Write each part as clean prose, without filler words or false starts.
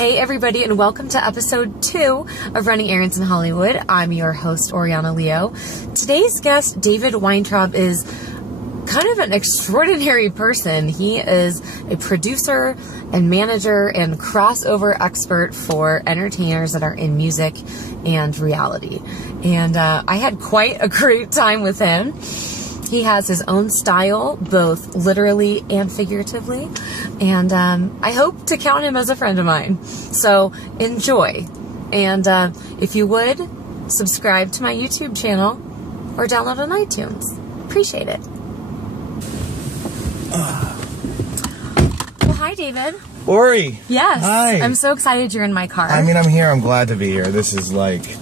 Hey everybody, and welcome to episode 2 of Running Errands in Hollywood. I'm your host, Oriana Leo. Today's guest, David Weintraub, is kind of an extraordinary person. He is a producer and manager and crossover expert for entertainers that are in music and reality. And I had quite a great time with him. He has his own style, both literally and figuratively, and I hope to count him as a friend of mine. So enjoy, and if you would, subscribe to my YouTube channel or download on iTunes. Appreciate it. Well, hi, David. Ori. Yes. Hi. I'm so excited you're in my car. I mean, I'm here. I'm glad to be here. This is like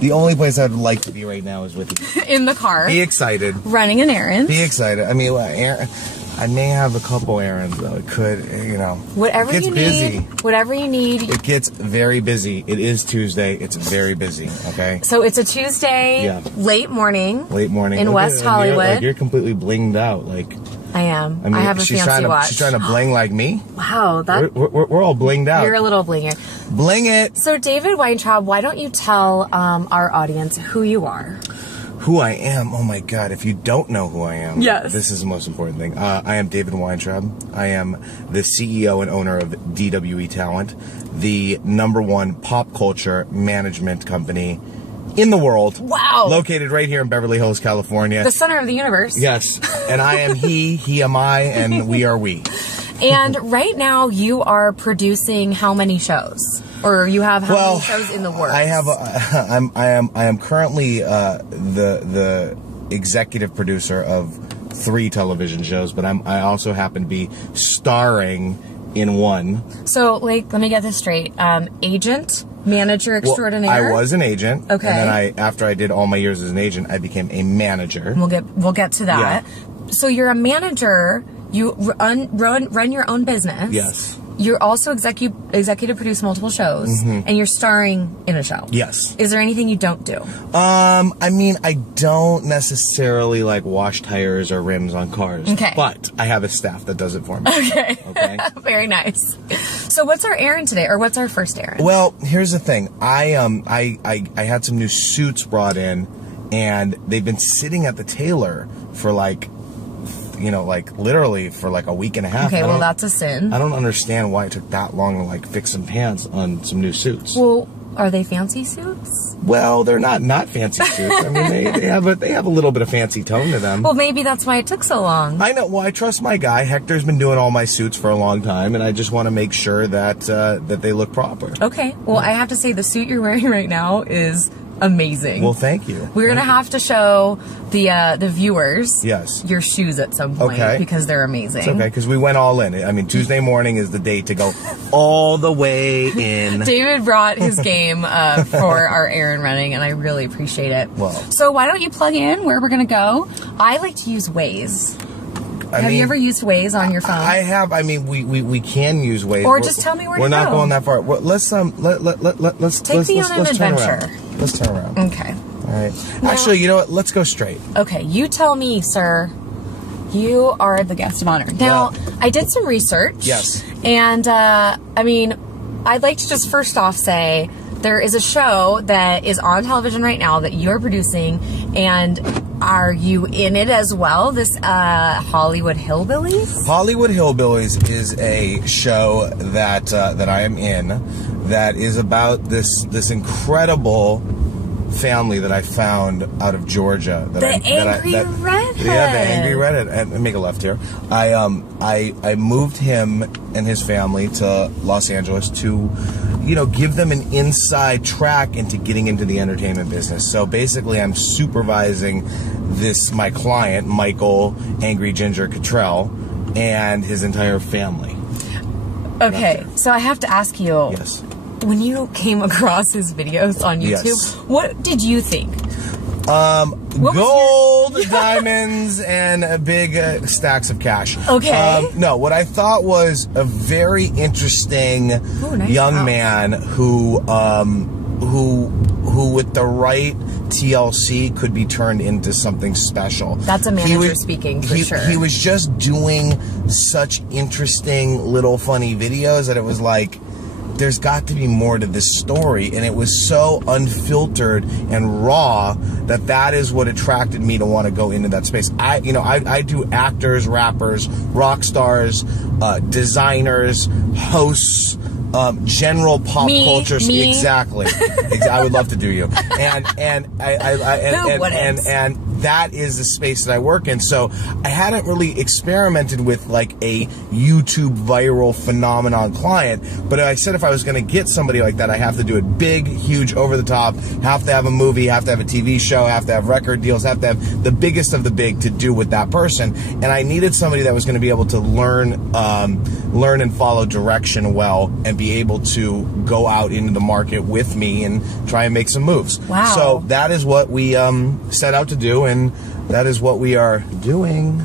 the only place I'd like to be right now is with you. In the car. Be excited. Running an errand. Be excited. I mean, I may have a couple errands, though. It could, you know. Whatever it gets you busy. need. Whatever you need. It gets very busy. It is Tuesday. It's very busy, okay? So it's a Tuesday, Yeah. late morning. Late morning. In West Hollywood. You're completely blinged out. I am. I mean, I have a fancy watch. She's trying to bling like me. Wow. We're all blinged out. You're a little blinger. Bling it. So David Weintraub, why don't you tell our audience who you are? Who I am? Oh my God, if you don't know who I am, yes, this is the most important thing. I am David Weintraub. I am the CEO and owner of DWE Talent, the #1 pop culture management company in the world. Wow. Located right here in Beverly Hills, California. The center of the universe. Yes. And I am he am I, and we are we. And right now you are producing how many shows? Or you have how many shows in the works? I am currently the executive producer of 3 television shows, but I also happen to be starring in one. So, let me get this straight. Agent, manager extraordinaire. Well, I was an agent. Okay. And then after I did all my years as an agent, I became a manager. We'll get to that. Yeah. So you're a manager. You run your own business. Yes. You're also executive produce multiple shows, and you're starring in a show. Yes. Is there anything you don't do? I mean, I don't necessarily wash tires or rims on cars. Okay. But I have a staff that does it for me. Okay. Okay. Very nice. So what's our errand today, or what's our first errand? Well, here's the thing. I had some new suits brought in, and they've been sitting at the tailor for literally for a week and a half. Okay, well, that's a sin. I don't understand why it took that long to fix some pants on some new suits. Well, are they fancy suits? Well, they're not fancy suits. I mean, they have a little bit of fancy tone to them. Well, maybe that's why it took so long. I know. Well, I trust my guy. Hector's been doing all my suits for a long time, and I just want to make sure that that they look proper. Okay. Well, I have to say the suit you're wearing right now is amazing. Well, thank you. We're going to have to show the viewers your shoes at some point, okay, because they're amazing. It's okay, because we went all in. I mean, Tuesday morning is the day to go all the way in. David brought his game for our errand running, and I really appreciate it. Well, so why don't you plug in where we're going to go? I like to use Waze. Have you ever used Waze on your phone? I have. I mean, we can use Waze. Or just tell me where to go. We're not going that far. Well, let's take me on an adventure. Let's turn around. Okay. All right. Now, actually, you know what? Let's go straight. Okay. You tell me, sir. You are the guest of honor. Now, I did some research. Yes. And, I mean, I'd like to just first off say there is a show that is on television right now that you're producing, and are you in it as well? This Hollywood Hillbillies? Hollywood Hillbillies is a show that I am in that is about this incredible family that I found out of Georgia. The angry redhead. Yeah, the angry redhead. And make a left here. I moved him and his family to Los Angeles to, give them an inside track into getting into the entertainment business. So basically, I'm supervising my client, Michael Angry Ginger Cottrell, and his entire family. Okay, so I have to ask you. Yes. When you came across his videos on YouTube, what did you think? Gold, diamonds, and big stacks of cash. Okay. No, what I thought was a very interesting young man who with the right TLC could be turned into something special. That's a manager speaking, for sure. He was just doing such interesting little funny videos that it was like, there's got to be more to this story, and it was so unfiltered and raw that is what attracted me to want to go into that space. I do actors, rappers, rock stars, designers, hosts, general pop culture. Exactly. I would love to do you. And that is the space that I work in. So I hadn't really experimented with like a YouTube viral phenomenon client, but I said if I was going to get somebody like that, I have to do it big, huge, over the top, have to have a movie, have to have a TV show, have to have record deals, have to have the biggest of the big to do with that person. And I needed somebody that was going to be able to learn and follow direction well and be able to go out into the market with me and try and make some moves. Wow. So that is what we set out to do, and that is what we are doing.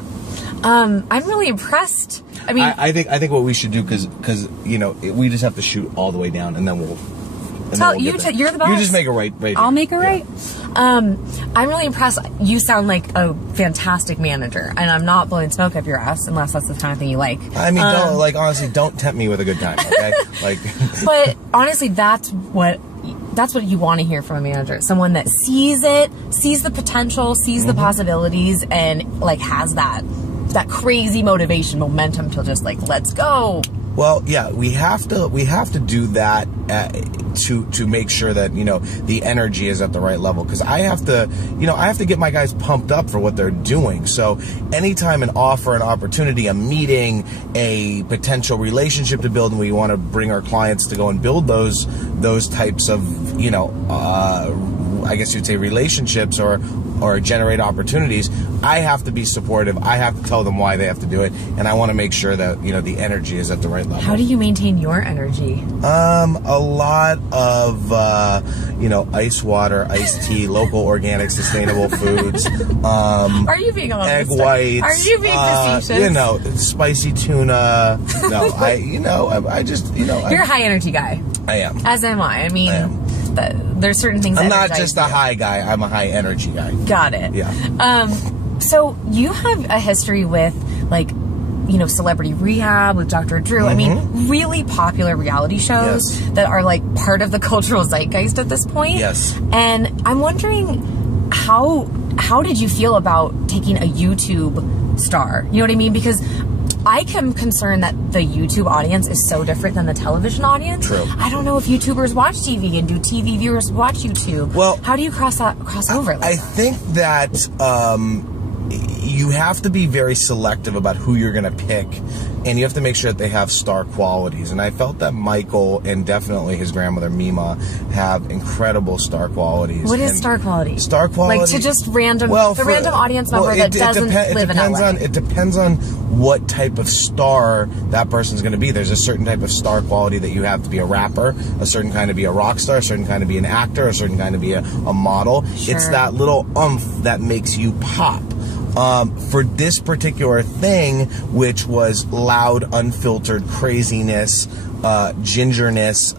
I'm really impressed. I mean, I think what we should do, because we just have to shoot all the way down, and then we'll. You're the boss. You just make it right. I'll make it right. I'm really impressed. You sound like a fantastic manager, and I'm not blowing smoke up your ass unless that's the kind of thing you like. I mean, honestly, don't tempt me with a good time, okay? But honestly, that's what you want to hear from a manager. Someone that sees the potential, sees the possibilities, and like has that crazy motivation, momentum to just like, let's go. Well, yeah, we have to do that to make sure that the energy is at the right level, because I have to get my guys pumped up for what they're doing. So anytime an offer, an opportunity, a meeting, a potential relationship to build, and we want to bring our clients to go and build those types of I guess you'd say relationships or generate opportunities, I have to be supportive. I have to tell them why they have to do it, and I want to make sure that the energy is at the right level. How do you maintain your energy? A lot of ice water, iced tea, local, organic, sustainable foods. Are you being honest? Egg whites. Are you being facetious? Spicy tuna. No, I just You're a high energy guy. I am. As am I. I mean, there's certain things. I'm not just a high guy. I'm a high energy guy. Got it. Yeah. So you have a history with Celebrity Rehab with Dr. Drew. I mean, really popular reality shows that are like part of the cultural zeitgeist at this point. Yes. And I'm wondering how did you feel about taking a YouTube star? You know what I mean? Because I am concerned that the YouTube audience is so different than the television audience. True. I don't know if YouTubers watch TV and do TV viewers watch YouTube. Well, how do you cross over? I think that you have to be very selective about who you're going to pick, and you have to make sure that they have star qualities. And I felt that Michael and definitely his grandmother Mima have incredible star qualities. What is star quality? Star quality, like to just random audience member that doesn't live in LA. It depends on what type of star that person's going to be. There's a certain type of star quality that you have to be a rapper, a certain kind to be a rock star, a certain kind to be an actor, a certain kind to be a model. Sure. It's that little oomph that makes you pop. For this particular thing, which was loud, unfiltered craziness, gingerness,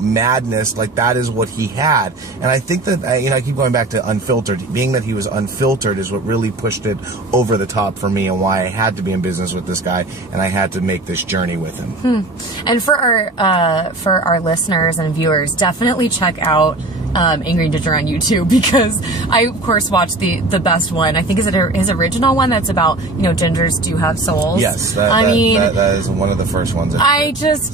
madness, like that is what he had. And I think that, I keep going back to unfiltered. Being that he was unfiltered is what really pushed it over the top for me, and why I had to be in business with this guy, and I had to make this journey with him. And for our listeners and viewers, definitely check out Angry Ginger on YouTube, because I of course watched the best one. I think is it his original one that's about gingers do have souls. Yes, that is one of the first ones.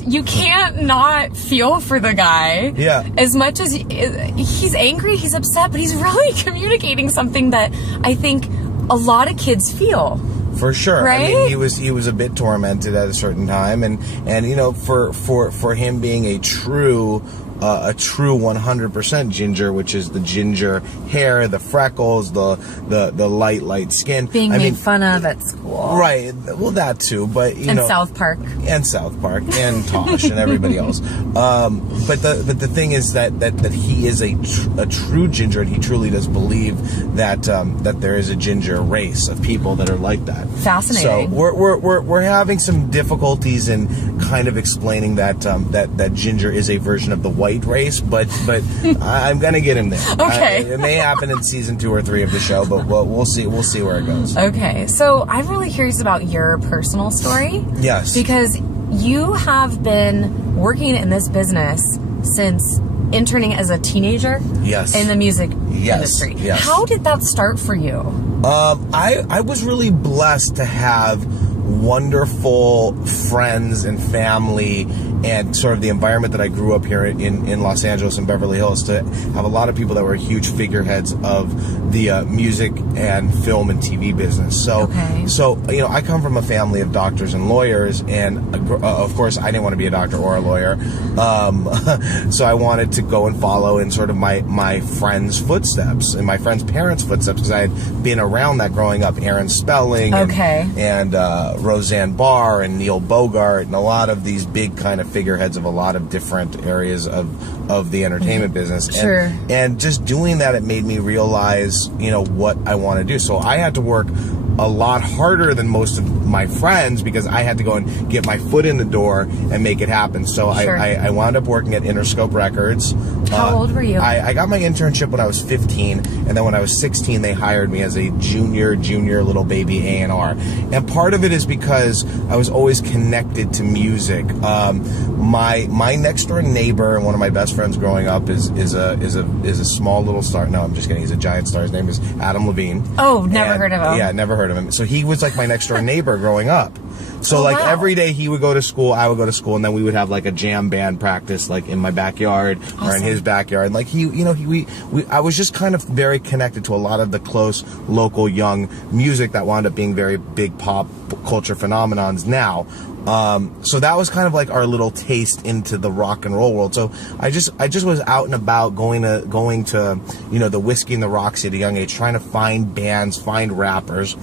You can't not feel for the guy. Yeah. As much as he's angry, he's upset, but he's really communicating something that I think a lot of kids feel. For sure. Right? I mean, he was a bit tormented at a certain time, and for him being a true 100% ginger, which is the ginger hair, the freckles, the light skin. Being made fun of at school. Right. Well, that too, but and South Park. And South Park and Tosh and everybody else. But the thing is that he is a true ginger, and he truly does believe that there is a ginger race of people that are like that. Fascinating. So we're having some difficulties in kind of explaining that ginger is a version of the white race, but I'm gonna get him there. Okay. It may happen in season 2 or 3 of the show, but we'll see where it goes. Okay, so I'm really curious about your personal story. Yes. Because you have been working in this business since interning as a teenager. Yes. In the music industry. Yes. How did that start for you? I was really blessed to have wonderful friends and family and sort of the environment that I grew up here in Los Angeles and Beverly Hills, to have a lot of people that were huge figureheads of the music and film and TV business. So, you know, I come from a family of doctors and lawyers, and of course I didn't want to be a doctor or a lawyer. So I wanted to go and follow in sort of my friends' footsteps and my friends' parents' footsteps, because I had been around that growing up. Aaron Spelling and Roseanne Barr and Neil Bogart and a lot of these big kind of figureheads of a lot of different areas of the entertainment business. Sure. And just doing that, it made me realize, you know, what I want to do. So I had to work a lot harder than most of my friends, because I had to go and get my foot in the door and make it happen. So I wound up working at Interscope Records. How old were you? I got my internship when I was 15, and then when I was 16, they hired me as a junior little baby A&R. And part of it is because I was always connected to music. My next door neighbor and one of my best friends growing up is a small little star. No, I'm just kidding. He's a giant star. His name is Adam Levine. Oh, never heard of him. Yeah, never heard of him. So he was like my next door neighbor growing up. So every day he would go to school, I would go to school, and then we would have like a jam band practice like in my backyard or in his backyard. Like I was just kind of very connected to a lot of the close local young music that wound up being very big pop culture phenomenons now. So that was kind of like our little taste into the rock and roll world. So I just was out and about going to, you know, the Whiskey and the Roxy at a young age, trying to find bands, find rappers.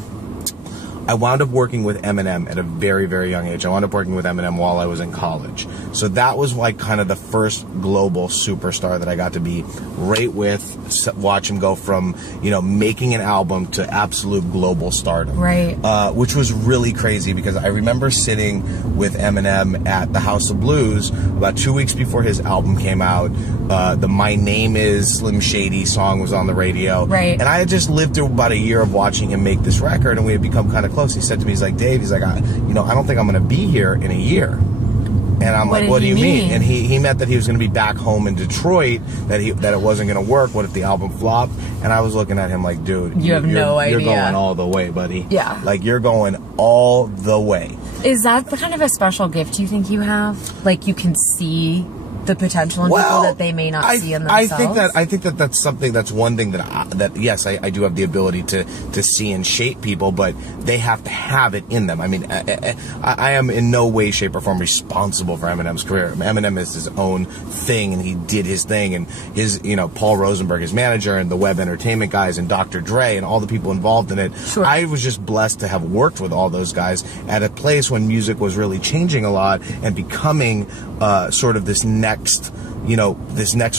I wound up working with Eminem at a very, very young age. I wound up working with Eminem while I was in college. So that was like kind of the first global superstar that I got to be right with, watch him go from, you know, making an album to absolute global stardom. Right. Which was really crazy, because I remember sitting with Eminem at the House of Blues about 2 weeks before his album came out. The My Name Is Slim Shady song was on the radio. Right. And I had just lived through about a year of watching him make this record, and we had become kind of close. He said to me, he's like, Dave, he's like, I don't think I'm going to be here in a year. And I'm like, what do you mean? And he meant that he was going to be back home in Detroit, that it wasn't going to work. What if the album flopped? And I was looking at him like, dude, you have no idea. You're going all the way, buddy. Yeah. Like, you're going all the way. Is that the kind of a special gift you think you have? Like, you can see the potential in people that they may not see in themselves? I think that's something, that's one thing that yes, I do have the ability to see and shape people, but they have to have it in them. I mean, I am in no way, shape, or form responsible for Eminem's career. Eminem is his own thing, and he did his thing, and his, you know, Paul Rosenberg, his manager, and the Web Entertainment guys, and Dr. Dre, and all the people involved in it. Sure. I was just blessed to have worked with all those guys at a place when music was really changing a lot and becoming sort of this next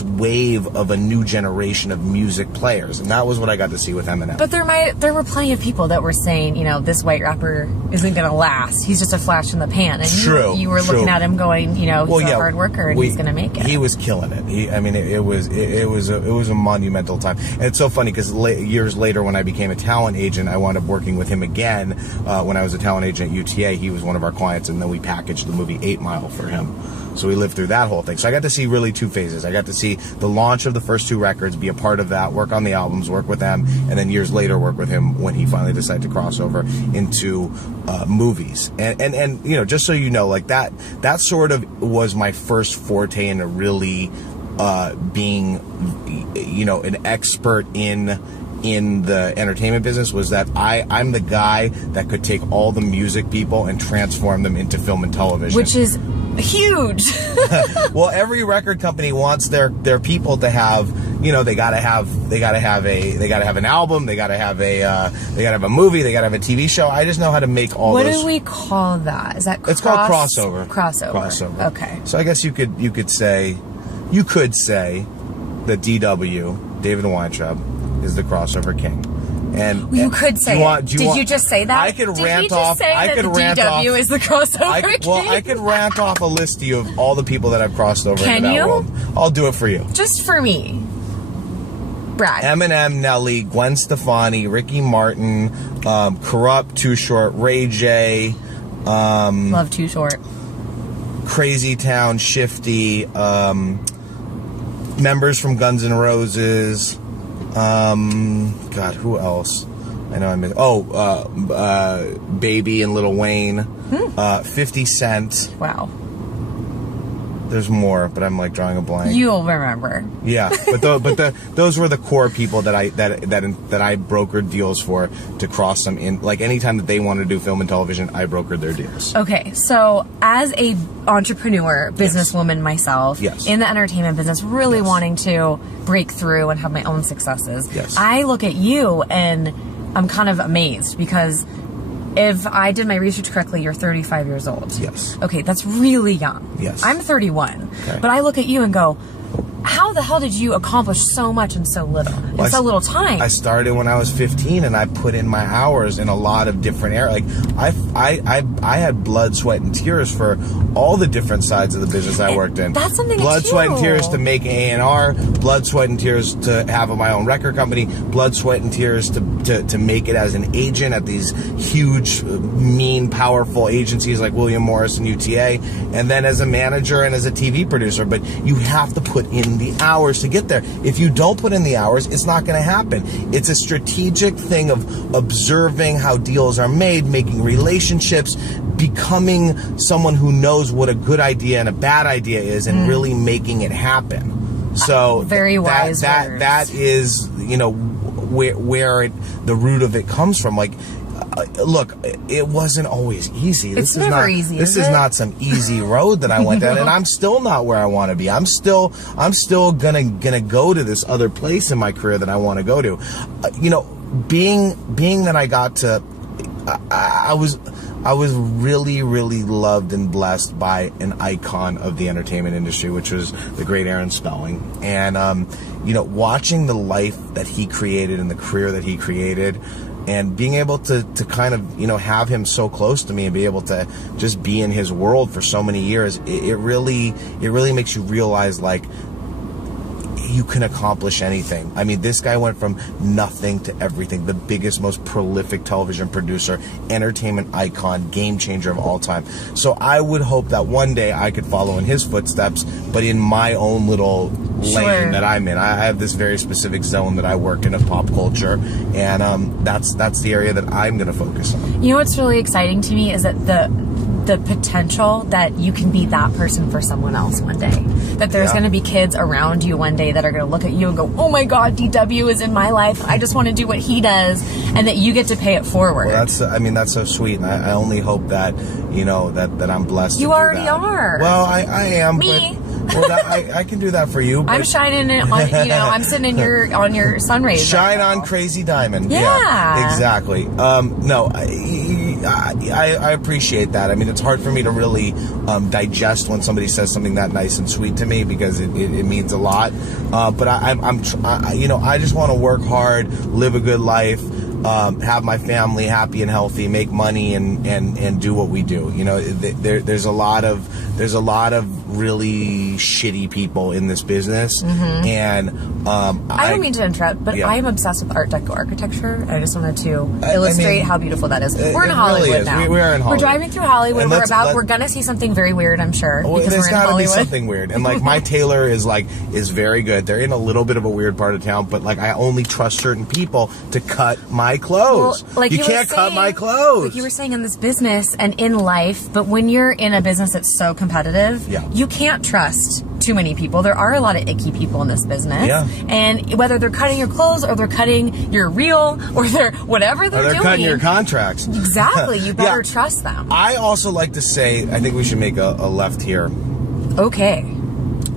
wave of a new generation of music players, and that was what I got to see with Eminem. But there were plenty of people that were saying, you know, this white rapper isn't going to last. He's just a flash in the pan. And you were looking at him going, you know, he's a hard worker and he's going to make it. He was killing it. It was a monumental time. And it's so funny because years later, when I became a talent agent, I wound up working with him again. When I was a talent agent at UTA, he was one of our clients, and then we packaged the movie 8 Mile for him. So we lived through that whole thing. So I got to see really two phases. I got to see the launch of the first 2 records, be a part of that, work on the albums, work with them, and then years later work with him when he finally decided to cross over into movies. And you know, just so you know, like that sort of was my first forte into really being, you know, an expert in the entertainment business, was that I'm the guy that could take all the music people and transform them into film and television. Which is huge. Well, every record company wants their people to have, you know, they gotta have an album, they gotta have a movie, they gotta have a TV show. I just know how to make all those. What do we call that? Is that it's called crossover. Crossover. Okay. So I guess you could say that DW, David Weintraub, is the crossover king. And you could say Did you just say that? I could rant off. DW is the crossover king? Well, I could rant off a list to you of all the people that I've crossed over into that world. I'll do it for you. Just for me. Brad. Eminem, Nelly, Gwen Stefani, Ricky Martin, Corrupt, Too Short, Ray J. Love Too Short. Crazy Town, Shifty, members from Guns N' Roses. God, who else? I know I missed. Baby and Lil Wayne. 50 Cent. Wow. There's more, but I'm like drawing a blank. You'll remember. Yeah, but those were the core people that I brokered deals for to cross them in. Like anytime that they wanted to do film and television, I brokered their deals. Okay, so as a entrepreneur, businesswoman myself, in the entertainment business, really wanting to break through and have my own successes, I look at you and I'm kind of amazed because if I did my research correctly, you're 35 years old. Yes. Okay, that's really young. Yes. I'm 31. Okay. But I look at you and go, how the hell did you accomplish so much in so little, so little time? I started when I was 15, and I put in my hours in a lot of different areas. Like I had blood, sweat, and tears for all the different sides of the business I worked in. That's something. Blood, sweat, and tears to make A&R. Blood, sweat, and tears to have my own record company. Blood, sweat, and tears to make it as an agent at these huge, mean, powerful agencies like William Morris and UTA, and then as a manager and as a TV producer. But you have to put in the hours to get there. If you don't put in the hours, it's not going to happen. It's a strategic thing of observing how deals are made, making relationships, becoming someone who knows what a good idea and a bad idea is, and really making it happen. So very wise words. That is, you know, where the root of it comes from. Like, look, it wasn't always easy. It's never easy. This is not some easy road that I went down, and I'm still not where I want to be. I'm still gonna go to this other place in my career that I want to go to. You know, being that I got to, I was really, really loved and blessed by an icon of the entertainment industry, which was the great Errands Spelling. And, you know, watching the life that he created and the career that he created, and being able to kind of, you know, have him so close to me and be able to just be in his world for so many years, it really makes you realize, like, you can accomplish anything. I mean, this guy went from nothing to everything. The biggest, most prolific television producer, entertainment icon, game changer of all time. So I would hope that one day I could follow in his footsteps, but in my own little lane that I'm in. I have this very specific zone that I work in of pop culture, and that's the area that I'm going to focus on. You know what's really exciting to me is that the potential that you can be that person for someone else one day. That there's going to be kids around you one day that are going to look at you and go, oh my God, DW is in my life. I just want to do what he does. And that you get to pay it forward. Well, that's so sweet. And I only hope that, you know, that I'm blessed. You already are. Well, I am. Me. Well, I can do that for you. I'm shining it on, you know, I'm sitting on your sun rays. Shine on Crazy Diamond. Yeah. Exactly. No, I appreciate that. I mean, it's hard for me to really digest when somebody says something that nice and sweet to me, because it means a lot. But you know, I just want to work hard, live a good life, have my family happy and healthy, make money, and do what we do. You know, there's a lot of really shitty people in this business, and I don't mean to interrupt, but I am obsessed with Art Deco architecture, and I just wanted to illustrate how beautiful that is. We're in Hollywood really now. We are in Hollywood. We're driving through Hollywood. We're gonna see something very weird, I'm sure. Well, because there's we're in Hollywood. Be something weird, and like my tailor is very good. They're in a little bit of a weird part of town, but like I only trust certain people to cut my clothes. Well, like you can't cut my clothes. Like you were saying, in this business and in life, but when you're in a business that's so competitive, you can't trust too many people. There are a lot of icky people in this business. Yeah. And whether they're cutting your clothes or they're cutting your reel or they're whatever they're doing. They're cutting your contracts. Exactly. You better trust them. I also like to say, I think we should make a left here. Okay.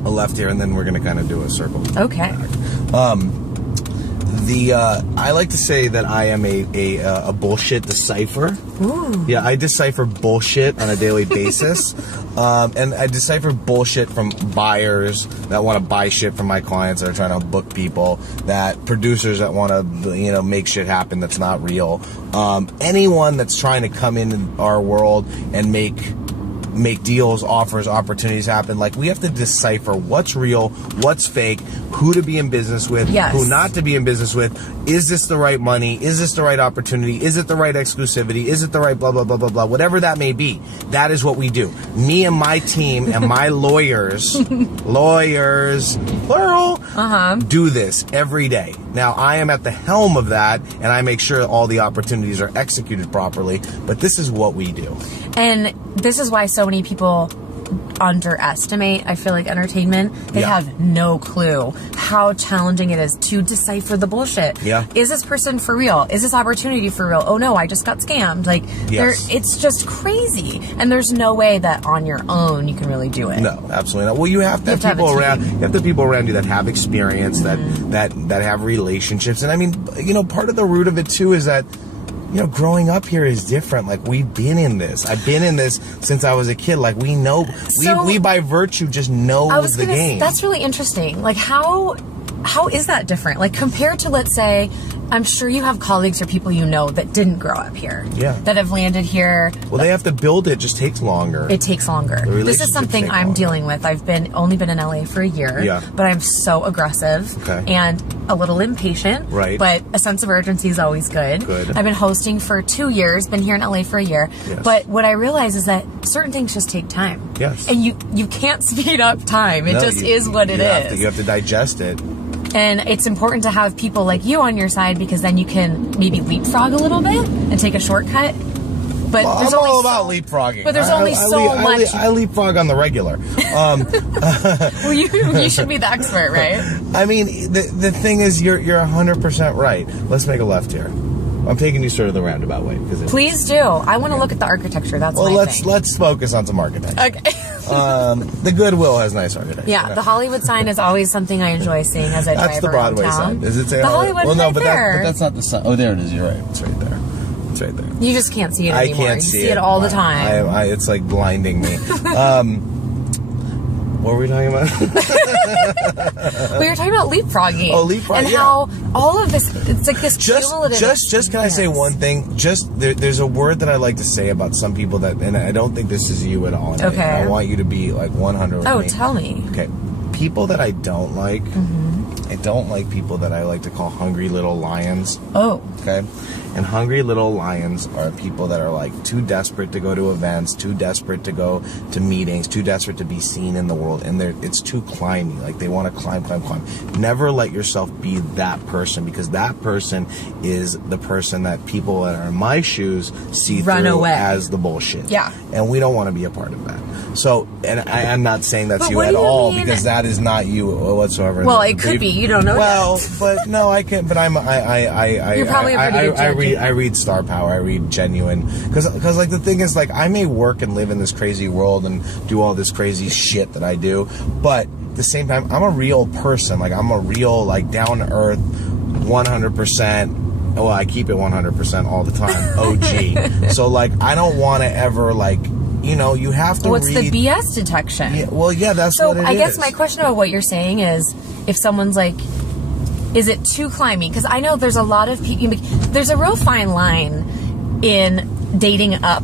A left here, and then we're going to kind of do a circle. Okay. I like to say that I am a bullshit decipher. Ooh. Yeah, I decipher bullshit on a daily basis. And I decipher bullshit from buyers that want to buy shit from my clients that are trying to book people, that producers that want to, you know, make shit happen that's not real. Anyone that's trying to come into our world and make make deals, offers, opportunities happen. Like, we have to decipher what's real, what's fake, who to be in business with, who not to be in business with. Is this the right money? Is this the right opportunity? Is it the right exclusivity? Is it the right blah, blah, blah, blah, blah? Whatever that may be, that is what we do. Me and my team and my lawyers, plural, do this every day. Now, I am at the helm of that, and I make sure all the opportunities are executed properly, but this is what we do. And this is why so many people underestimate, I feel like, entertainment. They have no clue how challenging it is to decipher the bullshit. Is this person for real? Is this opportunity for real? Oh no, I just got scammed. Like, it's just crazy. And there's no way that on your own you can really do it. No, absolutely not. Well, you have to have people around. You have the people around you that have experience, that have relationships. And I mean, you know, part of the root of it too is that, you know, growing up here is different. Like, we've been in this. I've been in this since I was a kid. Like, we know, we by virtue just know the game. That's really interesting. Like, how is that different? Like, compared to, let's say, I'm sure you have colleagues or people you know that didn't grow up here. That have landed here. Well, they have to build it. It just takes longer. It takes longer. This is something I'm dealing with. I've only been in LA for a year. But I'm so aggressive and a little impatient. But a sense of urgency is always good. I've been hosting for 2 years, been here in LA for a year. But what I realize is that certain things just take time. And you can't speed up time. It just is what it is. You have to digest it. And it's important to have people like you on your side, because then you can maybe leapfrog a little bit and take a shortcut. But I'm all about leapfrogging. But there's only so much. I leapfrog on the regular. Well, you should be the expert, right? I mean, the thing is, you're 100% right. Let's make a left here. I'm taking you sort of the roundabout way. Please do. I want to look at the architecture. That's my thing. Let's focus on some architecture. Okay. The Goodwill has nice architecture. Yeah, the Hollywood sign is always something I enjoy seeing as I drive around town. That's the Broadway sign. Does it say the Hollywood? Well, no, but that's not the sign. Oh, there it is. You're right. It's right there. It's right there. You just can't see it anymore. I can't see it. You see it all the time. It's like blinding me. What were we talking about? We were talking about leapfrogging. Oh, leapfrogging. And how all of this, it's like this cumulative. Just can I say one thing? There's a word that I like to say about some people that, and I don't think this is you at all. And I want you to be like 100 with me. Oh, tell me. Okay. People that I don't like, I don't like people that I like to call hungry little lions. Oh. Okay. And hungry little lions are people that are like too desperate to go to events, too desperate to go to meetings, too desperate to be seen in the world, and it's too climby. Like, they want to climb. Never let yourself be that person, because that person is the person that people that are in my shoes see through as the bullshit. Yeah. And we don't want to be a part of that. So, and I'm not saying that's you at all, because that is not you whatsoever. Well, it could be. You don't know. Well, but no, I can't. But You're probably a pretty good judge. I read Star Power. I read Genuine, because like the thing is, like, I may work and live in this crazy world and do all this crazy shit that I do, but at the same time, I'm a real person. Like, I'm a real, like, down to earth, 100%. Well, I keep it 100% all the time. OG. So, like, I don't want to ever, like, you know, you have to. What's the BS detection? Yeah, well, yeah, that's what it is. So I guess my question about what you're saying is, if someone's like, is it too climby? Because I know there's a lot of people. There's a real fine line in dating up,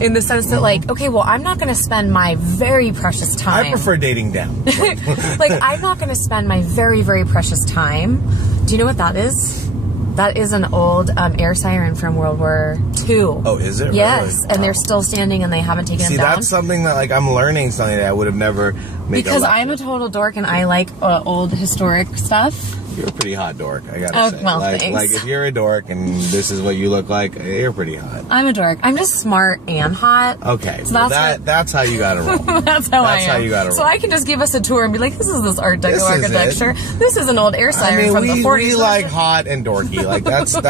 in the sense that, like, okay, well, I'm not going to spend my very precious time. I prefer dating down. Like, I'm not going to spend my very, very precious time. Do you know what that is? That is an old air siren from World War II. Oh, is it? Yes, really? And they're still standing, and they haven't taken them down. See, that's something that, like, I'm learning something that I would have never made. Because I'm a total dork, and I like old historic stuff. You're a pretty hot dork, I gotta say. Well, like, thanks. Like, if you're a dork and this is what you look like, you're pretty hot. I'm a dork. I'm just smart and hot. Okay, so that's how you gotta roll. That's how I am. How you gotta roll. So I can just give us a tour and be like, this is this Art Deco architecture. This is an old air siren from the 40s. We like hot and dorky. Like, that's the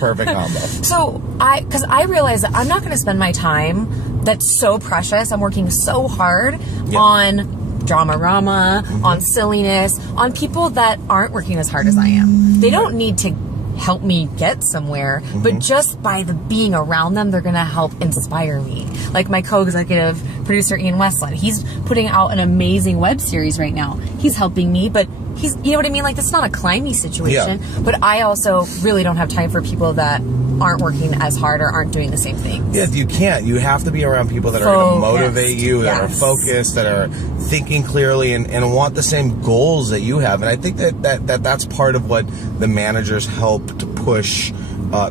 perfect combo. So because I realize that I'm not going to spend my time that's so precious. I'm working so hard on drama-rama, on silliness, on people that aren't working as hard as I am. They don't need to help me get somewhere, but just by the being around them, they're going to help inspire me. Like my co-executive producer, Ian Westland, he's putting out an amazing web series right now. He's helping me, but he's, you know what I mean? Like, that's not a climby situation, but I also really don't have time for people that aren't working as hard or aren't doing the same things. Yeah, you can't. You have to be around people that are going to motivate you, that are focused, that are thinking clearly, and want the same goals that you have. And I think that's part of what the managers help to push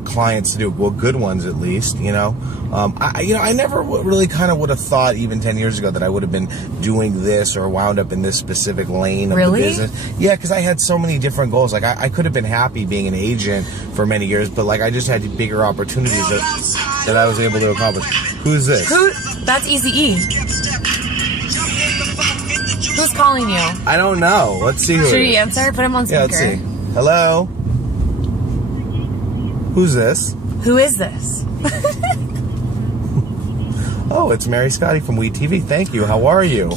clients to do. Well, good ones at least, you know. I never really kind of would have thought even 10 years ago that I would have been doing this or wound up in this specific lane of the business. Yeah, because I had so many different goals. Like I could have been happy being an agent for many years, but like I just had bigger opportunities that I was able to accomplish. Who's this? That's Eazy-E. Who's calling you? I don't know. Let's see who. Should we answer? Put him on speaker. Yeah, let's see. Hello? Who's this? Who is this? Oh, it's Mary Scotty from WE TV. Thank you. How are you?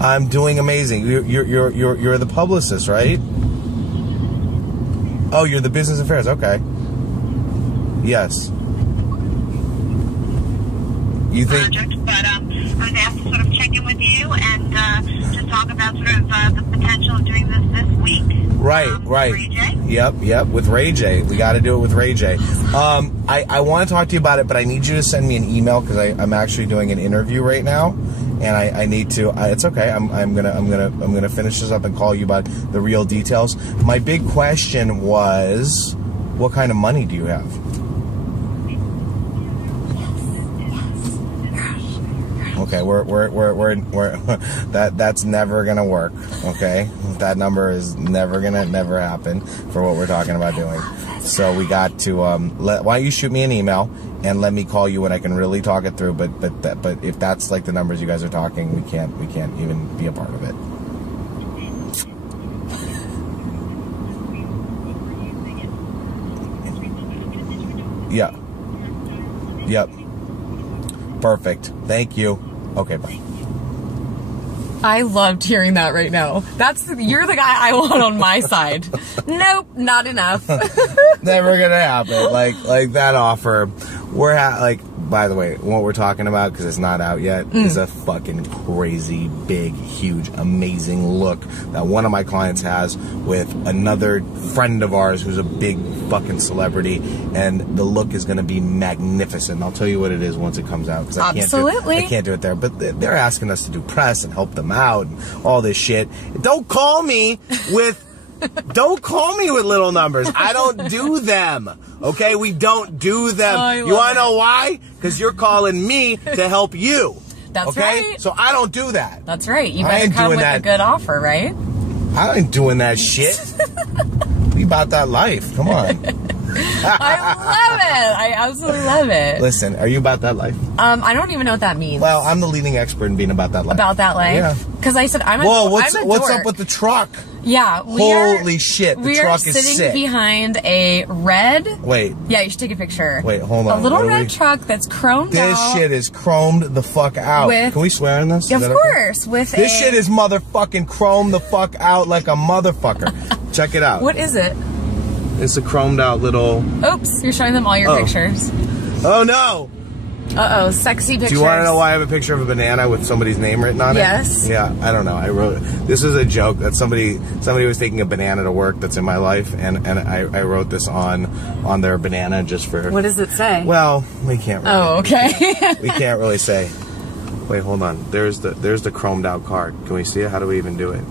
I'm doing amazing. You're the publicist, right? Oh, you're the business affairs. Okay. Yes. You think? But I was asked to sort of check in with you and just talk about sort of the potential of doing this week. Right. Ray J. Yep, with Ray J. We got to do it with Ray J. I want to talk to you about it, but I need you to send me an email because I'm actually doing an interview right now, and I need to. It's okay. I'm gonna finish this up and call you about the real details. My big question was, what kind of money do you have? Okay, we're that's never gonna work. Okay, that number is never happen for what we're talking about doing. So we got to why don't you shoot me an email and let me call you when I can really talk it through. But if that's like the numbers you guys are talking, we can't even be a part of it. Yeah. Yep. Perfect. Thank you. Okay, bye. I loved hearing that right now. You're the guy I want on my side. Nope, not enough. Never gonna happen. Like that offer. By the way, what we're talking about, because it's not out yet, is a fucking crazy, big, huge, amazing look that one of my clients has with another friend of ours who's a big fucking celebrity, and the look is going to be magnificent. I'll tell you what it is once it comes out, because I can't do it there. But they're asking us to do press and help them out and all this shit. Don't call me with little numbers. I don't do them. Okay, we don't do them. You want to know why? Because you're calling me to help you. That's right. So I don't do that. That's right. You better come with a good offer, right? I ain't doing that shit. Be about that life. Come on. I love it. I absolutely love it. Listen, are you about that life? I don't even know what that means. Well, I'm the leading expert in being about that life. About that life? Yeah. Because I said I'm a what's dork. up with the truck? Yeah. Holy shit, the truck is sick. We are sitting behind a red... Wait. Yeah, you should take a picture. Wait, hold on. A little red truck that's chromed out. This shit is chromed the fuck out. Can we swear on this? Of course. Okay? This shit is motherfucking chromed the fuck out like a motherfucker. Check it out. What is it? It's a chromed out little... Oops, you're showing them all your pictures. Oh, no! Uh-oh, sexy pictures. Do you want to know why I have a picture of a banana with somebody's name written on it? Yes. Yeah, I don't know. I wrote... This is a joke that somebody was taking a banana to work that's in my life, and I wrote this on their banana just for... What does it say? Well, we can't really... Oh, okay. We can't really say. Wait, hold on. There's the chromed out card. Can we see it? How do we even do it?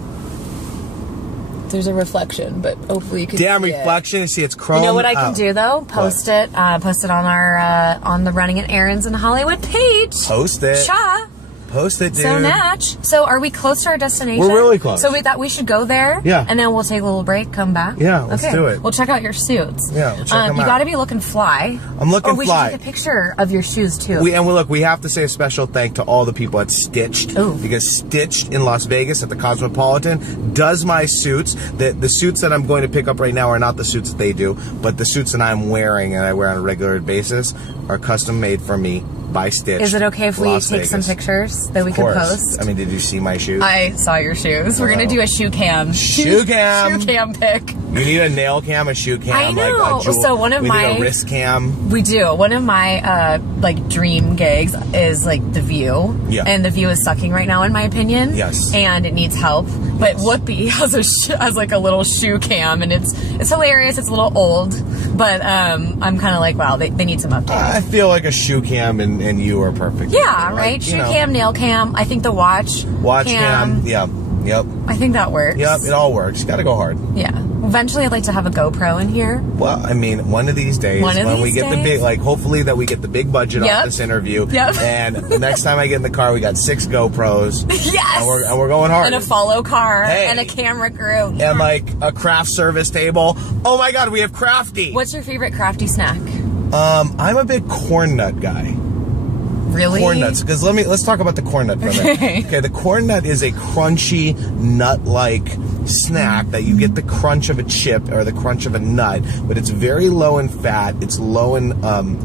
There's a reflection, but hopefully you can Damn see reflection. It. See, it's chrome. You know what I can do though? Post it on our on the Running Errands in Hollywood page. Post it. Cha. Post it, dude. So natch. So are we close to our destination? We're really close. So we thought we should go there. Yeah. And then we'll take a little break, come back. Yeah, let's do it. We'll check out your suits. Yeah, we'll check them out. You got to be looking fly. I'm looking we fly. should take a picture of your shoes too. We have to say a special thank to all the people at Stitched. Ooh. Because Stitched in Las Vegas at the Cosmopolitan does my suits. The suits that I'm going to pick up right now are not the suits that they do, but the suits that I'm wearing and I wear on a regular basis are custom made for me by Stitch. Is it okay if we Las take Vegas. some pictures that we can post? I mean, did you see my shoes? I saw your shoes. We're going to do a shoe cam. Shoe cam. Shoe cam pic. You need a nail cam, a shoe cam, I know. like a jewel. So one of we my need a wrist cam. We do. One of my like dream gigs is like The View. Yeah. And The View is sucking right now, in my opinion. Yes. And it needs help. But Whoopi has like a little shoe cam, and it's hilarious. It's a little old, but I'm kind of like, wow, they need some updates. I feel like a shoe cam and you are perfect. Yeah, like, right. Shoe cam, nail cam. I think the watch cam. Yeah. Yep. I think that works. Yep. It all works. You got to go hard. Yeah. Eventually, I'd like to have a GoPro in here. Well, I mean, one of these days, when we get the big, like, hopefully that we get the big budget off this interview. Yep. And the next time I get in the car, we got 6 GoPros. Yes. And we're going hard. And a follow car. Hey. And a camera crew. And like a craft service table. Oh my God, we have Crafty. What's your favorite crafty snack? I'm a big corn nut guy. Really? Corn nuts, because let's talk about the corn nut for a minute. Okay, the corn nut is a crunchy nut-like snack that you get the crunch of a chip or the crunch of a nut, but it's very low in fat. It's low in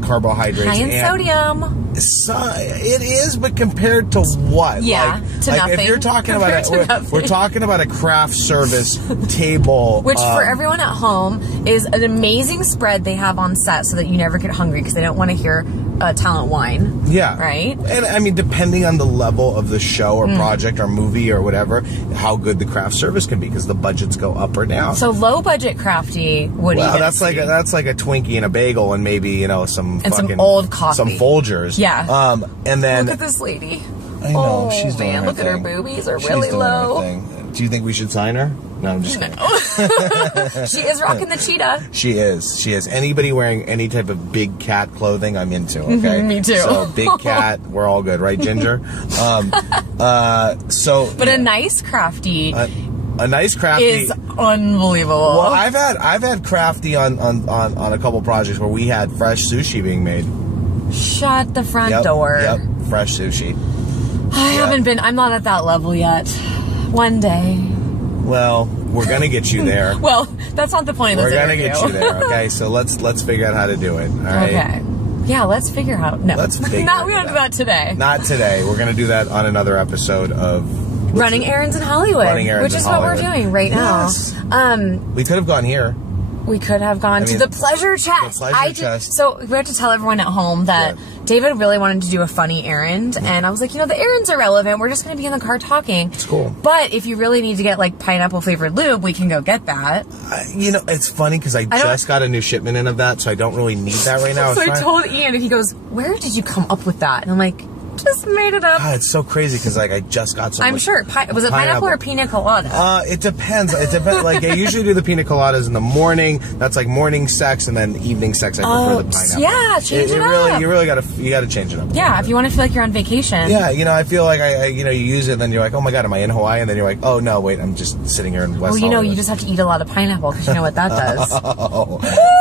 carbohydrates. High in sodium. It is, but compared to what? Yeah, to nothing. If you're talking about we're talking about a craft service table, which for everyone at home is an amazing spread they have on set, so that you never get hungry because they don't want to hear talent whine. Yeah. Right? And I mean, depending on the level of the show or project or movie or whatever, how good the craft service can be, because the budgets go up or down. So low budget crafty, what do you get? That's like a Twinkie and a bagel and maybe, some old coffee. Some Folgers. Yeah. And then look at this lady. I know, she's doing her look thing. at her boobies are She's really doing low. her thing. Do you think we should sign her? No, I'm just kidding. She is rocking the cheetah. She is. Anybody wearing any type of big cat clothing, I'm into, okay? Me too. So, big cat, we're all good, right, Ginger? But a nice crafty... a nice crafty is unbelievable. Well, I've had crafty on a couple projects where we had fresh sushi being made. Shut the front door. Yep, fresh sushi. I haven't been. I'm not at that level yet. One day. Well, we're gonna get you there. Well, that's not the point of this interview. We're gonna get you there. Okay, so let's figure out how to do it. All right. Okay. Yeah, let's figure out. No, let's figure. We don't do that today. Not today. We're gonna do that on another episode of Running Errands in Hollywood. Which is what we're doing right now. We could have gone here. We could have gone to the Pleasure Chest. So we have to tell everyone at home that David really wanted to do a funny errand, and I was like, the errands are relevant. We're just going to be in the car talking. It's cool. But if you really need to get like pineapple flavored lube, we can go get that. It's funny because I just got a new shipment in of that, so I don't really need that right now. So I told Ian, and he goes, "Where did you come up with that?" And I'm like, just made it up. God, it's so crazy because I just got some. I'm sure. Was it pineapple or pina colada? It depends. Like I usually do the pina coladas in the morning. That's like morning sex, and then evening sex. I prefer the pineapple. Yeah, change it up. Really, you really gotta change it up. Yeah, if you want to feel like you're on vacation. Yeah, I feel like you use it, and then you're like, oh my God, am I in Hawaii? And then you're like, oh no, wait, I'm just sitting here in West Hollywood. You just have to eat a lot of pineapple because you know what that does.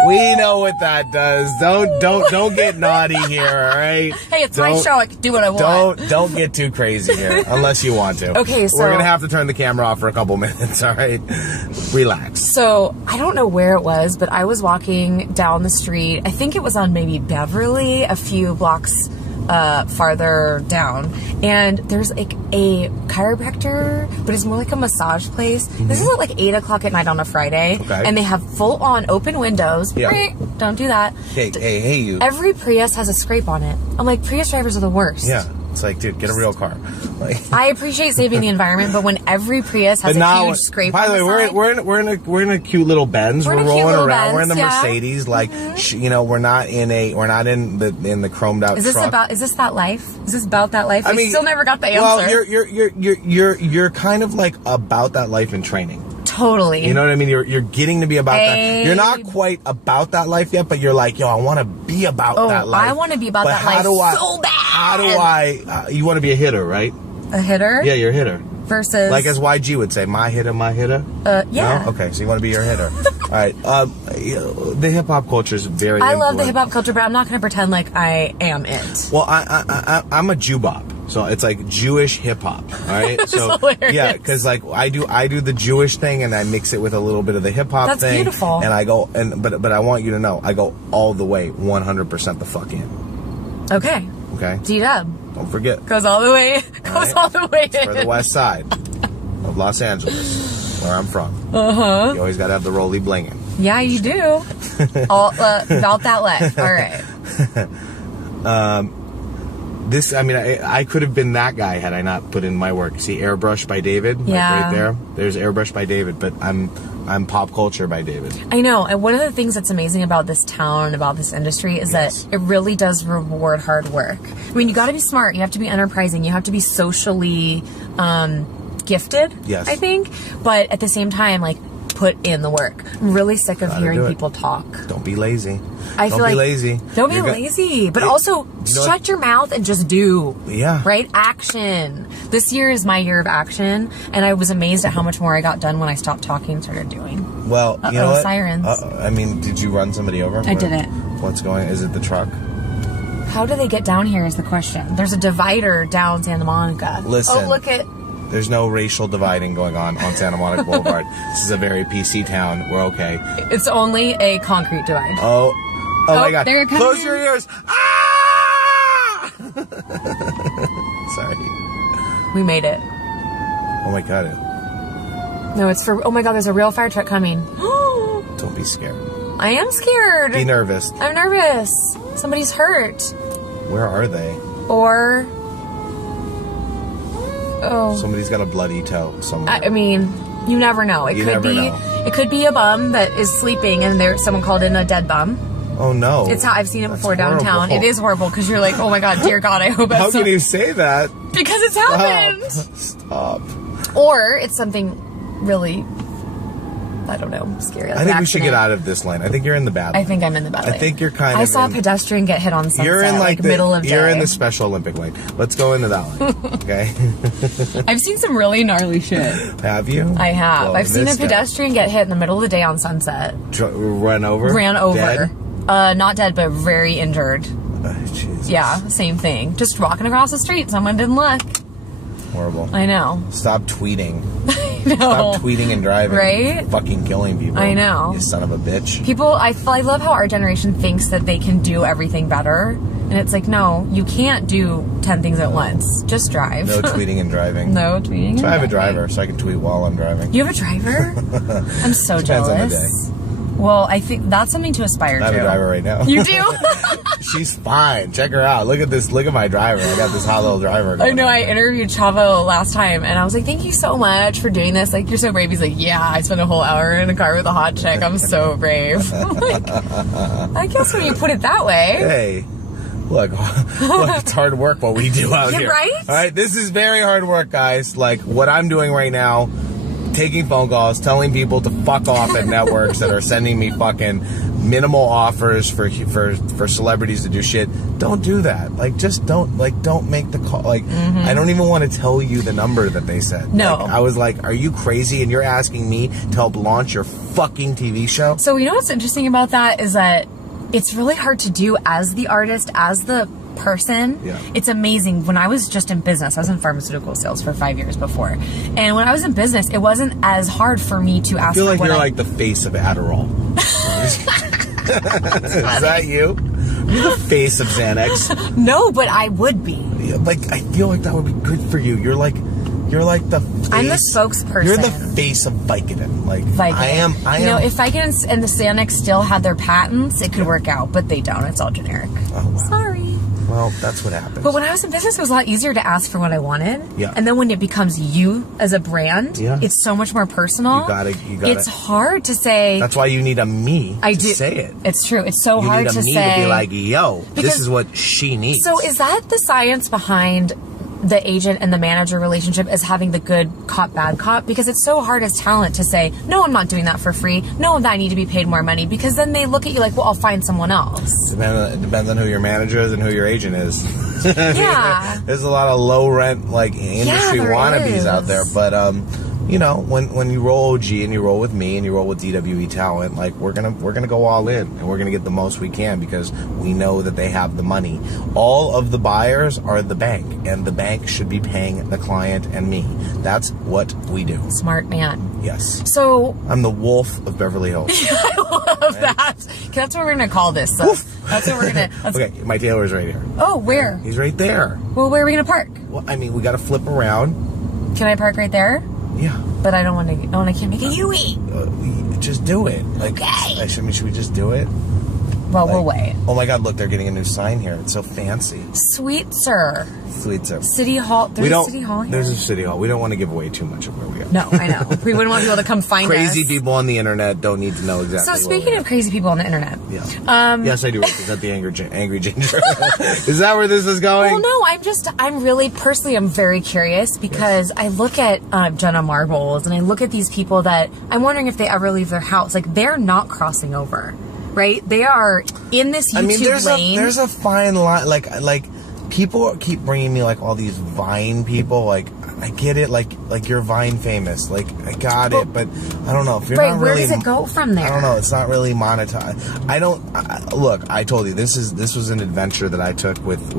We know what that does. Don't get naughty here, all right? Hey, it's my show. I can do what I want. Don't get too crazy here, unless you want to. Okay, so... We're going to have to turn the camera off for a couple minutes, all right? Relax. So, I don't know where it was, but I was walking down the street. I think it was on maybe Beverly, a few blocks farther down. And there's like a chiropractor, but it's more like a massage place. This is at like 8 o'clock at night on a Friday. Okay. And they have full-on open windows. Yeah. Don't do that. Hey, you. Every Prius has a scrape on it. I'm like, Prius drivers are the worst. Yeah. It's like, dude, get a real car. I appreciate saving the environment, but when every Prius has a huge scrape by the way, side, we're in a cute little Benz. We're rolling around. We're in the Mercedes. Like, we're not in the chromed out truck. Is this that life? Is this about that life? I mean, still never got the answer. Well, you're kind of like about that life in training. Totally. You know what I mean? You're getting to be about that. You're not quite about that life yet, but you're like, I want to be about that life. I want to be about that life so bad. How do I? You want to be a hitter, right? A hitter? Yeah, you're a hitter. Versus... Like as YG would say, my hitter, my hitter? Yeah. No? Okay, so you want to be your hitter. All right. The hip-hop culture is very I love the hip-hop culture, but I'm not going to pretend like I am it. Well, I'm a Jew-bop. So it's like Jewish hip hop, all right? So hilarious. Yeah, because like I do the Jewish thing and I mix it with a little bit of the hip hop thing. That's beautiful. And I go but I want you to know I go all the way, 100% the fuck in. Okay. Okay. D-Dub. Don't forget. Goes all the way. All the way in. For the west side of Los Angeles. where I'm from. Uh-huh. You always got to have the rolly blinging. Yeah, you do. About that life. All right. I could have been that guy had I not put in my work. See, Airbrush by David? Yeah. Like right there. There's Airbrush by David, but I'm pop culture by David. I know. And one of the things that's amazing about this town, about this industry, is that it really does reward hard work. I mean, you got to be smart. You have to be enterprising. You have to be socially gifted, yes. I think. But at the same time, like, put in the work. I'm really sick of hearing people talk. Don't be lazy. Don't be lazy. Don't be lazy. But also, shut your mouth and just do. Yeah. Right? Action. This year is my year of action, and I was amazed at how much more I got done when I stopped talking and started doing. Well, you know what? Sirens. Did you run somebody over? I didn't. What's going on? Is it the truck? How do they get down here is the question. There's a divider down Santa Monica. Listen. Oh, look at... There's no racial dividing going on Santa Monica Boulevard. This is a very PC town. We're okay. It's only a concrete divide. Oh my God. They're coming. Close your ears. Ah! Sorry. We made it. Oh my God. No, it's for... Oh my God, there's a real fire truck coming. Don't be scared. I am scared. Be nervous. I'm nervous. Somebody's hurt. Where are they? Or... Oh. Somebody's got a bloody toe somewhere. I mean, you never know. It could be a bum that is sleeping and someone called in a dead bum. Oh no. It's how I've seen it before downtown. It is horrible because you're like, oh my God, dear God, I hope that's... How can you say that? Because it's happened. Stop. Or it's something really, I don't know, scary. Like I think we should get out of this lane. I think you're in the bad lane. I think I'm in the bad lane. I think you're kind of... I saw a pedestrian get hit on Sunset, you're in like the middle of day. You're in the Special Olympic lane. Let's go into that lane, okay? I've seen some really gnarly shit. Have you? I have. Well, I've seen a pedestrian get hit in the middle of the day on Sunset. Ran over? Dead? Not dead, but very injured. Jesus. Yeah, same thing. Just walking across the street. Someone didn't look. Horrible. I know. Stop tweeting. No. Stop tweeting and driving. Right? And fucking killing people. I know. You son of a bitch. People, I love how our generation thinks that they can do everything better. And it's like, no, you can't do 10 things at once. Just drive. No tweeting and driving. No tweeting and driving. So I have a driver, so I can tweet while I'm driving. You have a driver? I'm so Depends jealous. on the day. Well, I think that's something to aspire to. I have a driver right now. You do? She's fine. Check her out. Look at this. Look at my driver. I got this hot little driver. I know. I interviewed Chavo last time, and I was like, thank you so much for doing this. Like, you're so brave. He's like, yeah, I spent a whole hour in a car with a hot chick. I'm so brave. I'm like, I guess when you put it that way. Hey. Look, it's hard work what we do out here. Right? All right, this is very hard work, guys. Like, what I'm doing right now, taking phone calls, telling people to fuck off at networks that are sending me fucking minimal offers for celebrities to do shit. Don't do that. Like, just don't make the call. Like, I don't even want to tell you the number that they said. No. Like, I was like, are you crazy? And you're asking me to help launch your fucking TV show? So, you know what's interesting about that is that it's really hard to do as the artist, as the person. Yeah. It's amazing. When I was just in business, I was in pharmaceutical sales for 5 years before. And when I was in business, it wasn't as hard for me to ask I feel like for you're like the face of Adderall. Is that you? You're the face of Xanax. No, but I would be. Like, I feel like that would be good for you. You're like the face. I'm the spokesperson. You're the face of Vicodin. Like, Vicodin. I am. You know, if Vicodin and the Xanax still had their patents, it could work out, but they don't. It's all generic. Oh, wow. Sorry. Well, that's what happens. But when I was in business, it was a lot easier to ask for what I wanted. Yeah. And then when it becomes you as a brand, it's so much more personal. You gotta. It's hard to say. That's why you need a me to say it. It's true. It's so hard to say. You need a me to be like, yo, this is what she needs. So is that the science behind the agent and the manager relationship, is having the good cop, bad cop? Because it's so hard as talent to say, no, I'm not doing that for free. No, I need to be paid more money. Because then they look at you like, well, I'll find someone else. It depends on who your manager is and who your agent is. Yeah. There's a lot of low rent, like, industry wannabes out there. But, you know, when you roll OG and you roll with me and you roll with DWE Talent, like, we're gonna go all in and we're gonna get the most we can because we know that they have the money. All of the buyers are the bank, and the bank should be paying the client and me. That's what we do. Smart man. Yes. So I'm the wolf of Beverly Hills. I love that. That's what we're gonna call this. So that's what we're gonna. Okay, my Taylor's right here. Oh, where? He's right there. Well, where are we gonna park? Well, I mean, we got to flip around. Can I park right there? Yeah. But I don't want to. Oh, and I can't make it you eat. Just do it. Like, Okay. should we just do it? Well, we'll wait. Oh my God! Look, they're getting a new sign here. It's so fancy. Sweet sir. Sweet sir. City Hall. There's a City Hall here. There's a City Hall. We don't want to give away too much of where we are. No, I know. We wouldn't want people to come find Crazy us. people on the internet don't need to know exactly. So where speaking we of crazy people on the internet. Yeah. Yes, I do represent the angry ginger. Is that where this is going? Well, no, I'm really, personally, I'm very curious because I look at Jenna Marbles and I look at these people that I'm wondering if they ever leave their house. Like, they're not crossing over, right? They are in this YouTube lane. There's a fine line. Like people keep bringing me like all these Vine people. Like, I get it. Like you're Vine famous. Like, I got it, but I don't know if you're not really. Where does it go from there? I don't know. It's not really monetized. Look, I told you this was an adventure that I took with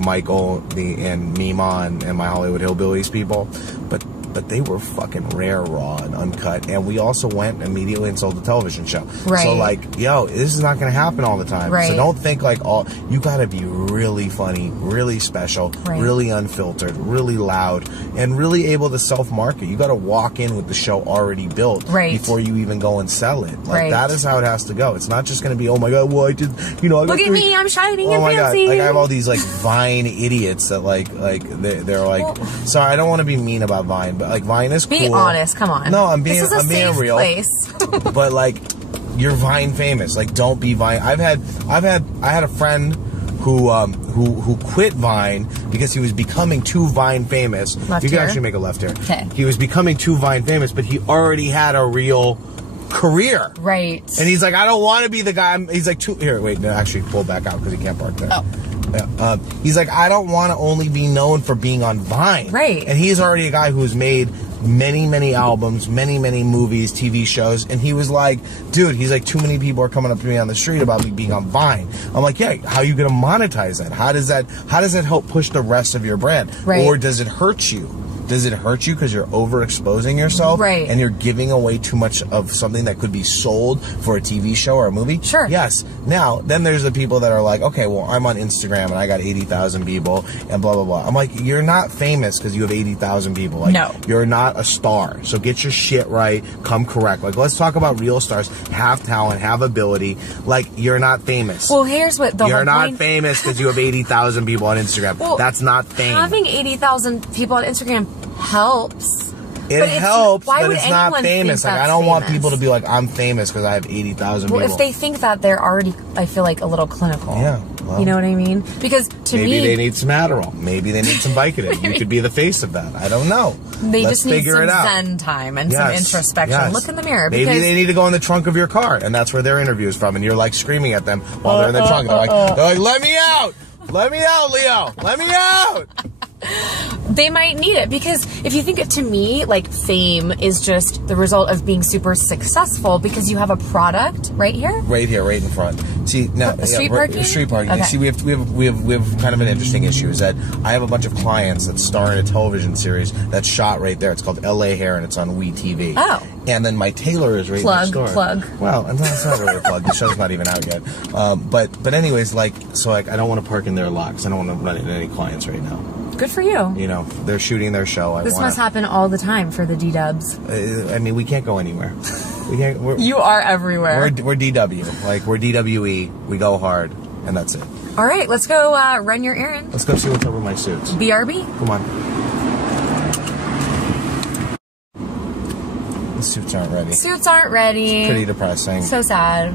Michael and Mima and my Hollywood Hillbillies people, but they were fucking rare, raw, and uncut. And we also went immediately and sold the television show. Right. So, like, yo, this is not going to happen all the time. Right. So don't think like, you got to be really funny, really special, right. really unfiltered, really loud, and really able to self-market. You got to walk in with the show already built right. before you even go and sell it. Like, right. that is how it has to go. It's not just going to be, oh my God, well, I did, I look at me, I'm shining and fancy. God. Like, I have all these, like, Vine idiots that, they're like, well, sorry, I don't want to be mean about Vine, but, like, Vine is cool. Be honest, come on. No, I'm being safe real. Place. But like, you're Vine famous. Like, don't be Vine. I had a friend who quit Vine because he was becoming too Vine famous. Left you can here? actually make a left here. Okay. He was becoming too Vine famous, but he already had a real career. Right. And he's like, I don't want to be the guy. He's like, here, wait, no, actually pull back out because he can't park there. Oh. Yeah. He's like, I don't want to only be known for being on Vine. Right. And he's already a guy who's made many, many albums, many, many movies, TV shows. And he was like, dude, he's like, too many people are coming up to me on the street about me being on Vine. I'm like, yeah, how are you going to monetize that? How does that help push the rest of your brand? Right. Or does it hurt you? Does it hurt you because you're overexposing yourself? Right. And you're giving away too much of something that could be sold for a TV show or a movie? Sure. Yes. Now, then there's the people that are like, okay, well, I'm on Instagram and I got 80,000 people and blah, blah, blah. I'm like, you're not famous because you have 80,000 people. Like, no. You're not a star. So get your shit right. Come correct. Like, let's talk about real stars. Have talent, have ability. Like, you're not famous. Well, here's what the You're whole not point... famous because you have 80,000 people on Instagram. Well, that's not fame. Having 80,000 people on Instagram helps. It helps, but it's not famous. Like, I don't want people to be like, I'm famous because I have 80,000 people. Well, if they think that, they're already, I feel like, a little clinical. Yeah. Well, you know what I mean? Because to me... Maybe they need some Adderall. Maybe they need some Vicodin. You could be the face of that. I don't know. Let's just need some Zen time and some introspection. Yes. Look in the mirror. Maybe they need to go in the trunk of your car, and that's where their interview is from, and you're like screaming at them while they're in the trunk. They're like, let me out! Let me out, Leo! Let me out! They might need it because if you think it, to me, like, fame is just the result of being super successful because you have a product right here. Right here, right in front. See now, street parking. Street parking. Okay. See, we have kind of an interesting issue. Is that I have a bunch of clients that star in a television series that's shot right there. It's called L.A. Hair, and it's on WeTV. Oh. And then my tailor is right next door. Plug. Well, it's not really a plug. The show's not even out yet. But anyways, I don't want to park in their lot because I don't want to run into any clients right now. Good for you. You know, they're shooting their show. This must happen all the time for the D-dubs. I mean, we can't go anywhere. You are everywhere. We're DW. Like, we're DWE. We go hard, and that's it. All right, let's go run your errand. Let's go see what's up with my suits. BRB? Come on. The suits aren't ready. Suits aren't ready. It's pretty depressing. So sad.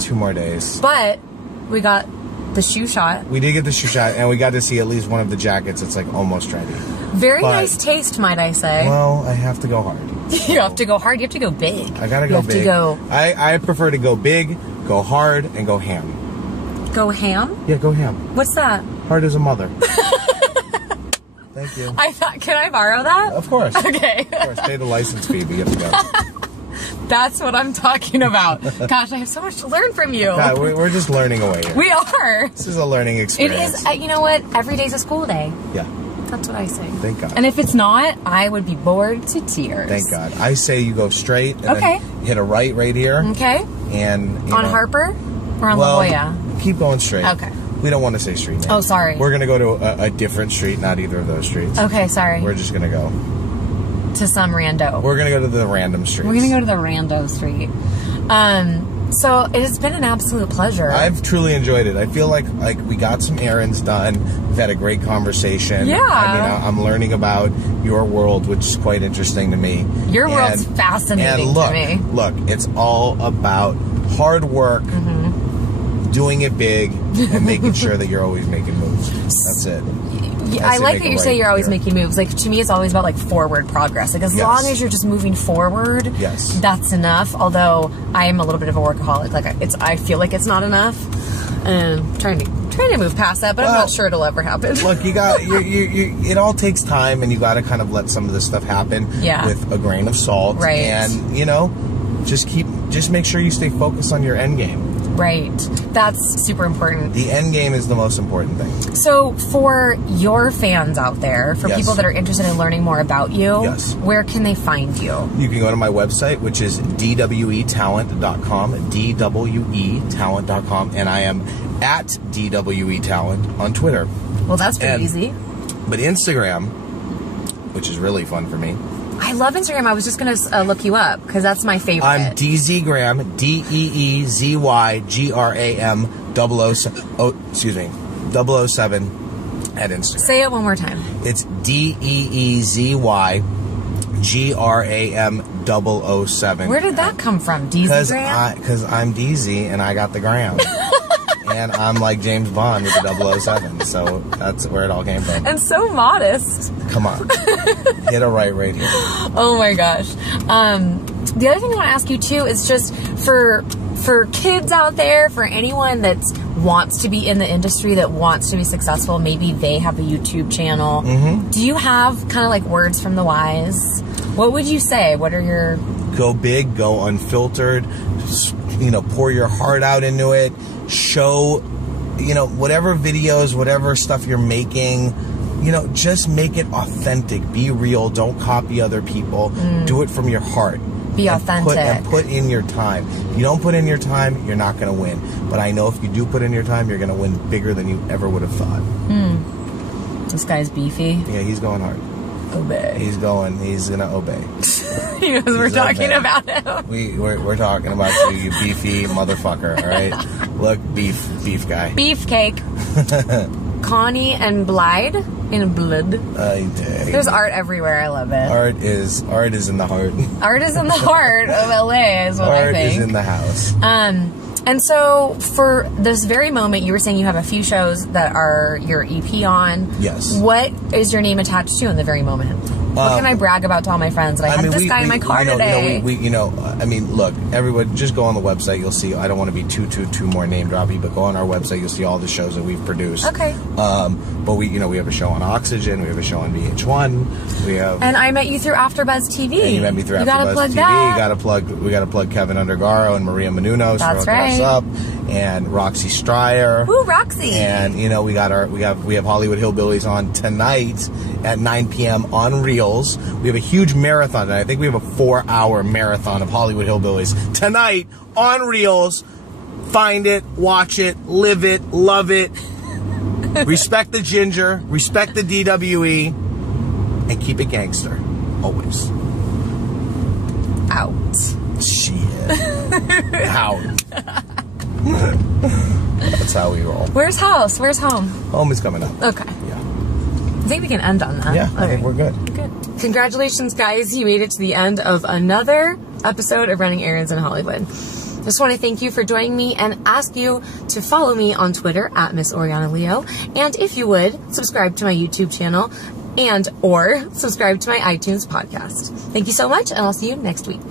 2 more days. But we got the shoe shot. We did get the shoe shot, and we got to see at least one of the jackets. It's like almost ready. Very nice taste, might I say. Well, I have to go hard. You have to go hard. You have to go big. I gotta go big. I prefer to go big, go hard, and go ham. Go ham? Yeah, go ham. What's that? Hard as a mother. Thank you. I thought, can I borrow that? Of course. Okay. Of course. Pay the license fee. We get to go. That's what I'm talking about. Gosh, I have so much to learn from you. God, we're just learning away here. We are. This is a learning experience. It is. You know what? Every day's a school day. Yeah. That's what I say. Thank God. And if it's not, I would be bored to tears. Thank God. I say you go straight and then hit a right here. Okay. And on Harper or on La Jolla? Keep going straight. Okay. We don't want to say street name. Oh, sorry. We're going to go to a different street, not either of those streets. Okay, sorry. We're just going to go. to some rando. We're going to go to the random streets. We're going to go to the rando street. So it has been an absolute pleasure. I've truly enjoyed it. I feel like we got some errands done. We've had a great conversation. Yeah. I mean, I'm learning about your world, which is quite interesting to me. Your world's fascinating to me. Look, it's all about hard work, doing it big, and making sure that you're always making moves. That's it. Yeah, I like that you say you're always making moves. Like, to me, it's always about, like, forward progress. Like, as long as you're just moving forward, that's enough. Although, I am a little bit of a workaholic. Like, I feel like it's not enough. Trying to move past that, but I'm not sure it'll ever happen. Look, you got, it all takes time, and you got to kind of let some of this stuff happen with a grain of salt. Right. And, just make sure you stay focused on your end game. Right. That's super important. The end game is the most important thing. So for your fans out there, for people that are interested in learning more about you, where can they find you? You can go to my website, which is dwetalent.com, dwetalent.com, and I am at dwetalent on Twitter. Well, that's pretty easy. But Instagram, which is really fun for me. I love Instagram. I was just going to look you up because that's my favorite. I'm DZgram, DEEZYGRAM 007 at Instagram. Say it one more time. It's DEEZYGRAM 007. Where did that come from? DZgram? Because I'm DZ and I got the gram. And I'm like James Bond with the 007, so that's where it all came from. And so modest. Come on. Get it right here. Oh my gosh. The other thing I want to ask you too is just for kids out there, for anyone that wants to be in the industry, that wants to be successful, maybe they have a YouTube channel. Do you have kind of like words from the wise? What would you say? What are your... Go big, go unfiltered, pour your heart out into it. Show, whatever videos, whatever stuff you're making, just make it authentic. Be real. Don't copy other people. Do it from your heart. Be authentic. And put in your time. If you don't put in your time, you're not going to win. But I know if you do put in your time, you're going to win bigger than you ever would have thought. This guy's beefy. Yeah, he's going hard. Obey. He's going to obey. He knows we're talking about him. We're talking about you beefy motherfucker, all right? Look, beef guy. Beefcake. Connie and Blyde in blood. There's art everywhere. I love it. Art is in the heart. Art is in the heart of LA is what I think. Art is in the house. And so for this very moment, you were saying you have a few shows that are your EP on. Yes. What is your name attached to in the very moment? What can I brag about to all my friends? And I had this guy in my car today. Look, everyone, just go on the website. You'll see. I don't want to be too more name droppy, but go on our website. You'll see all the shows that we've produced. Okay. But we have a show on Oxygen. We have a show on VH1. We have. And I met you through AfterBuzz TV. And you met me through AfterBuzz TV. We got to plug Kevin Undergaro and Maria Menounos. That's right. Us up, and Roxy Stryer. Woo, Roxy! And we have Hollywood Hillbillies on tonight at 9 p.m. on Reels. We have a huge marathon, and I think we have a 4-hour marathon of Hollywood Hillbillies tonight on Reels. Find it, watch it, live it, love it. Respect the ginger, respect the DWE, and keep it gangster always. Out. Shit. Out. That's how we roll. Where's house? Where's home? Home is coming up. Okay. Yeah. I think we can end on that. Yeah, I think we're good. Good. Congratulations, guys. You made it to the end of another episode of Running Errands in Hollywood. Just want to thank you for joining me and ask you to follow me on Twitter at Miss Oriana Leo. And if you would, subscribe to my YouTube channel or subscribe to my iTunes podcast. Thank you so much, and I'll see you next week.